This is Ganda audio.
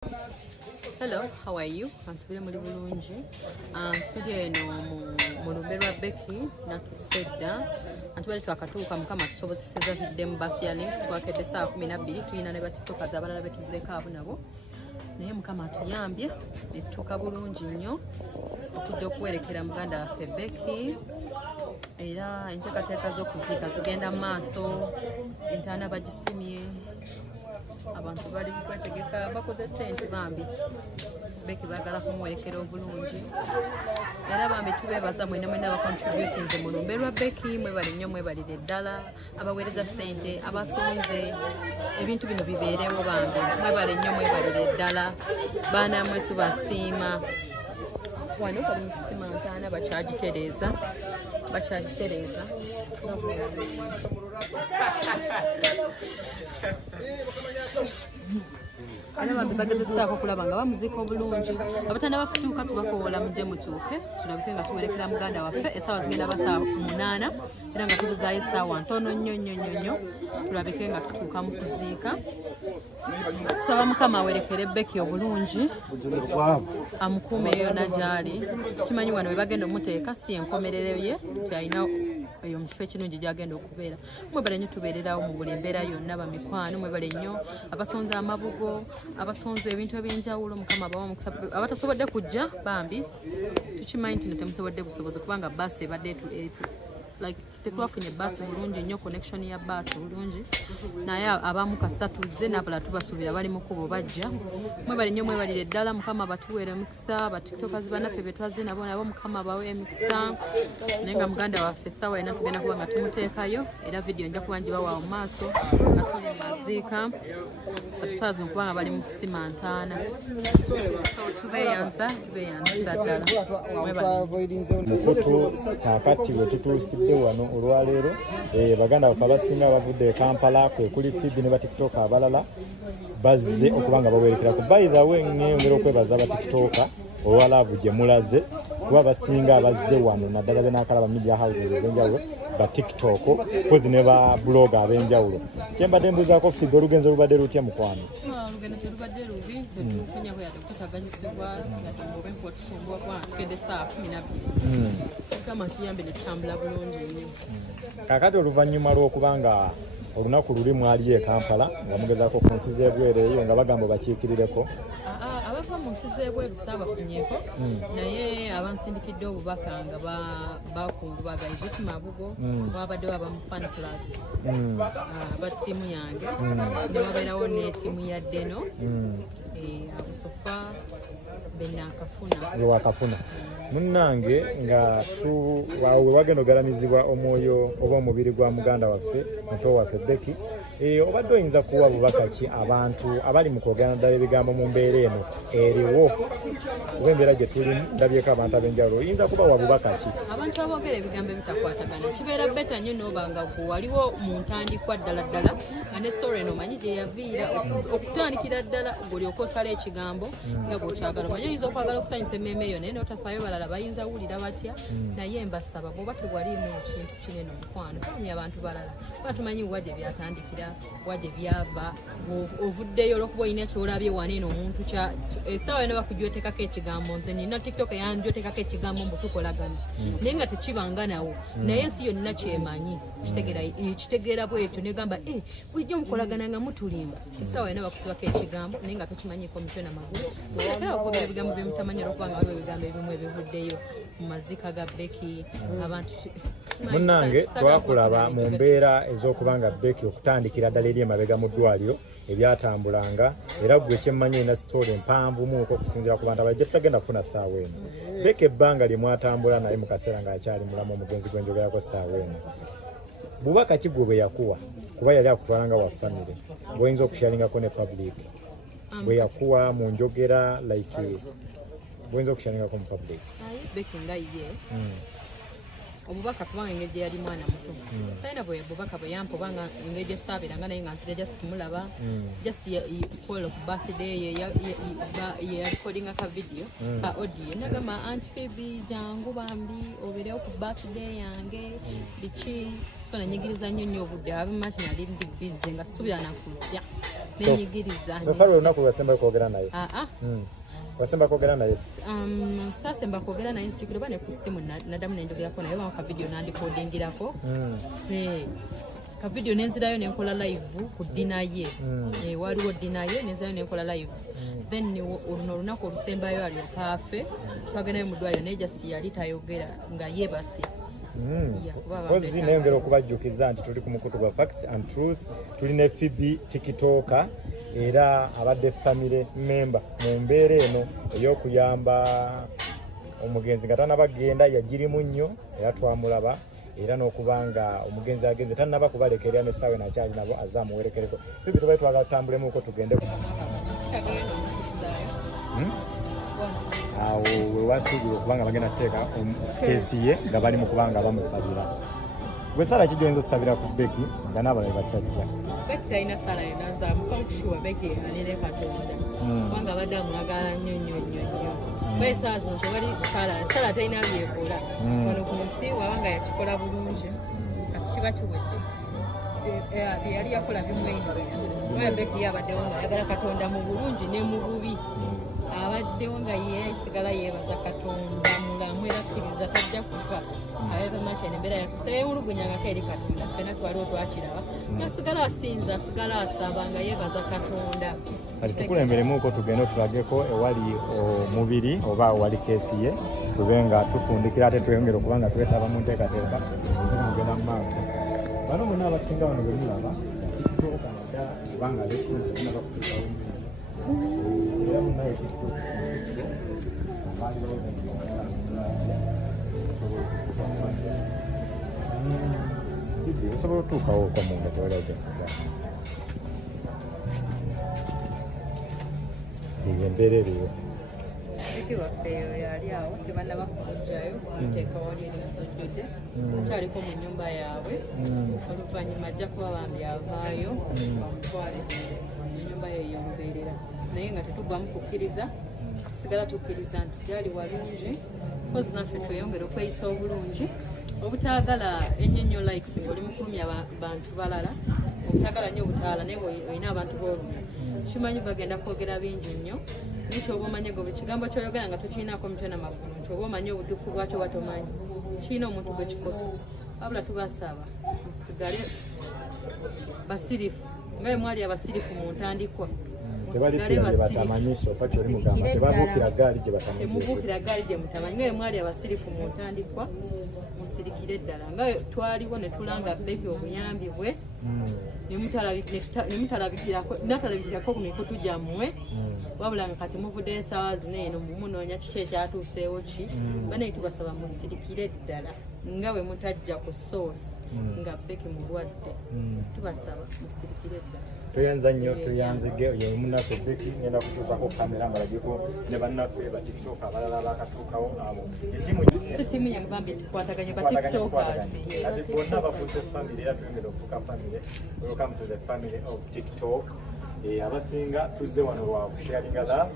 Hello, how are you? Ansubire muri bulungi. Tuli eno mu Lumberwa Becky natusedda. Antubali twakatuuka mukama tusobozeseza tudde mu basi ya link twakedde saa 12 tulina ne batiktokazi abalala betuzeeko abo nabo. Naye mukama atuyambye etuuka bulungi nnyo okujja okuwerekera muganda waffe Becky. Era enteekateeka z'okuziika zigenda mu maaso, entaana bagisimye. Abantu bali kwetegeka bakoze tenti bambi Becky baagala kumuwerekera obulungi. Era bambi tubeebaza mwena abacontributinze mu Lumberwa Becky, mwebali nnyo mwebalire ddala, abaweereza ssente, abasonze, ebintu bino bibeerewo bambi, mwebale nnyo mwebalire ddala, baana mwe tubasiima. Wano kali mu kisima ntaana bakyagitereeza. Ana bambi bagezesaako okulaba nga bamuziika obulungi. Abatanda bakutuuka tubakoola mujje mutuuke tulabike nga tuwerekera muganda waffe. Essaawa zigenda basa 8 era nga tubuzaayo essaawa ntono nnyo tulabike nga tutuuka mu kuziika. Tusaba Mukama awerekere Becky obulungi, amukuumeyo yonna gy'ali. Tukimanyi wano we bagenda omuteeka si enkomerero ye nti alina eyo mu kifo ekirungi gy'agenda okubeera. Mwebale nnyo tubeererawo mu buli mbeera yonna bamikwano, mwebale nnyo abasonze amabugo, abasonze ebintu eby'enjawulo. Mukama abawa omukisa. Abatasobodde kujja bambi tukimanyi nti temusobodde busobozi kubanga baasi ebadde tetwafunye baasi bulungi nnyo, connection ya baasi bulungi, naye abamu kasita tuzze n'abalala tubasuubira bali mu kubo bajja. Mwebale nnyo mwebalire ddala, Mukama batuweere emikisa. Batiktokazi bannaffe be twazze nabo Mukama bawe emikisa. Naye nga muganda waffe essaawa yonna tugenda kuba nga tumuteekayo, era vidiyo nja kuba ngibawa mu maaso nga tuli maziika. Essaawa zino kubanga bali mu kusima ntaana, so tubeeyanza ddala. Mukutu kakati we tutuusidde wano olwaleero, baganda baffe abasinga bavudde e Kampala kuli Fibi ne batiktoka abalala bazze okubanga bawerekerako. By the way, ngeyongera okwebaza abatiktoka olwalaavu gye mulaze, kuba basinga abazze wano naddala benaakalaba media houses ez'enjawulo ba TikTok kozi ne ba blog ab'enjawulo. Kyembadde mbuuzaako Fibi olugenzo lubadde lutya mukwano? Olugendo terubadde lubi, tetufunyaho yadde okutaganyisibwa yadde mubenku otusumbwa tugende saa 12. Mukama tuyambe ne tutambula bulungi nnyo. Kaakati oluvannyuma lw'okubanga olunaku luli mwali e Kampala nga mugezaako ku nsi z'ebweru eyo nga bagamba bakiikirireko. Abava mu nsi z'ebweru saabafunyeeko, naye abansindikidde obubaka nga bakungubagaiza Mabugo, wabaddewo abamu fan class aba ttiimu yange, ne wabeerawo ne ttiimu ya Deno, Abusofa wakafuna munnange nga we wagenda ogalamizibwa omwoyo oba omubiri gwa muganda waffe muto waffe Becky. Obadde oyinza kuwa bubaka ki abantu abali mu kwogera ddala ebigambo mu mbeera eno eriwo oba embeera gye tulimu? Ndabyeko abantu ab'enjawulo, oyinza kubawa bubaka ki abantu aboogera ebigambo ebitakwatagana? Kibeera beta nnyo n'oba nga waliwo mu ntandikwa ddala nga ne story eno omanyi gye yaviira okutandikira ddala ng'olyoka osala ekigambo nga bw'okyagala. Omanyi oyinza okwagala okusanyusa emmeeme eyo naye n'otafaayo balala bayinza wulira batya. Naye mbasaba bw'oba tewaliimu kintu kinene omukwano tamya abantu balala kuba tumanyi wa gye byatandikira, wa gye byava, ovuddeyo olw'okuba olina kyolabye waneeno omuntu essaawa yonna bakujyotekako ekigambo. Nze nina TikTok yanjyotekako ekigambo mbu tukolagana naye nga tekibanga nawo, naye ensi yonna kyemanyi kitegeera bwetyo negamba bulijjo mukolagana nga mutulimba. Essaawa yonna bakusibako ekigambo naye nga tokimanyiiko mitwe n'amagulu. So lekera okwogera ebigambo byemutamanyi olw'okuba nga waliwo ebigambo ebimu ebivuddeyo mu maziika ga Becky. Abantu munnange twakulaba mu mbeera ez'okubanga Becky okutandikira ddala eri emabega mu ddwaliro ebyatambulanga, era gwe kyemmanyi ena sitooli empanvumuuko okusinziira ku bantu abajja tutagenda kufuna ssaawa eno. Becky ebbanga lye mwatambula naye mu kaseera ng'akyali mulamu omugenzi gwenjogerako ssaawa eno. Bubaka ki gwe bwe yakuwa kuba yali akutwalanga wa famire bw'oyinza okushalingako ne public bwe yakuwa mu njogera bw'oyinza okushalingako mu public? Becky nga ye obubaka kubanga engeri gye yali mwana muto talina bubaka bwe yampa obanga engeri gye saabeeranga naye nga nzira just kumulaba just call ku birthday ye yarekodinga ka video ka audio nagamba Aunt Phoebe jangu bambi obeerewo ku birthday yange biki so nanyigiriza nnyo obudde abimaki nali ndi busy nga suubira nakujja nenyigiriza so far olunaku lwasemba kwogera naye wasemba kwogera naye sasemba kwogera naye nzijukira oba ne ku ssimu naddamu nenjogerako naye oba akavidiyo nandikodingirako kavidiyo nenzirayo nenkola live ku ddina ye waliwo ddina ye nenzirayo nenkola live then oluno olunaku olusembayo alyoka afe twagendayo mu ddwaliro naye jasi yali tayogera nga yeebase kozi nayongera okubajjukiza nti tuli ku mukutu gwa facts and truth tuli ne Phoebe tikitoka era abadde family member mu mbeera eno ey'okuyamba omugenzi nga tanabagenda yagirimu nnyo era twamulaba era n'okubanga omugenzi agenze tanaba kubalekerera n'essaawa nakyali nabo azaamuwerekereko Phoebe tubaye twagala tutambulemuko tugende awo wewasuubira okubanga bagenda kuteeka keesi ye nga bali mu kubanga bamusabira gwe sala kigenza osabira ku Becky nga n'abalabe bakyajja Becky talina sala yonna nze amukakukiwa Becky anene Katonda kubanga abadde amwagala nnyo nnyo nnyo nnyo baye essaawa zino tewali sala talina byekola wano ku nsi wabanga yakikola bulungi kati kiba kiwedde yali yakola bimweyingira naye Becky yabaddewo ng'ayagala Katonda mu bulungi ne mu bubi abaddewo nga yesigala yeebaza Katonda mulamu era akkiriza tajja kufa ayebamakyene embeera yakusitayewulugunyangako eri Katonda fena twaliwo twakiraba asigala asinza asigala asaba nga yeebaza Katonda kati tukulemberemuko tugende otulageko ewali omubiri oba ewali keesi ye tube nga tufundikira ate tweyongera okuba nga twetaba mu nteekateeka ezimugenda mu maaso bano bonna abasinga wano bwe mulaba tikitoka nadda kubanga lekunaba kutukawo era munaye osobola otuukawo okwamunda tewalaga embeera eriyo waffe yali awo tebanaba kumugjayo muteeka wali eri musojjode akyaliko mu nnyumba yaabwe oluvannyuma ajja kuba bambi avaayo bamutwale ennyumba ye yemubeerera naye nga tetugwamu kukkiriza tusigala tukkiriza nti gyali walungi kozi naffe tweyongera okweyisa obulungi obutaagala ennyonnyo likes ng'oli mukulumya bantu balala obutaagala nnyo obutaala naye olina abantu b'olumya kimanyi bagenda kwogera bingi nnyo nikyoba omanye buli kigambo kyoyogera nga tokirinako mutwe n'amagulu nti oba omanyi obutuufu bwakyo batomanyi kirina omuntu gwe kikosa wabula tubasaba musigale basirifu nga bwe mwali abasirifu mu ntandikwa temubuukira gaali gye mutamanyi nga bwe mwali abasirifu mu ntandikwa musirikire ddala nga twaliwo ne tulanga Becky obuyambi bwe natalabikirako ku mikutu gyammwe wabula nga kati muvudde ensaawa zino eno mumunoonya kiki ekyatuuseewo ki banaye tubasaba musirikire ddala nga bwe mutajja ku soosi nga Becky mulwadde tubasaba musirikire ddala tuyanza nnyo tuyanzige oyo munaffe Becky ngenda kutuusako kamera mbalageko ne bannaffe batikitoka abalala bakatuukawo abo si tiimu yange bambi tukwataganye batikitokers bonna bafuuse family era tuyongera okufuuka family. Welcome to the family of TikTok. Abasinga tuzze wano lwa kusharinga love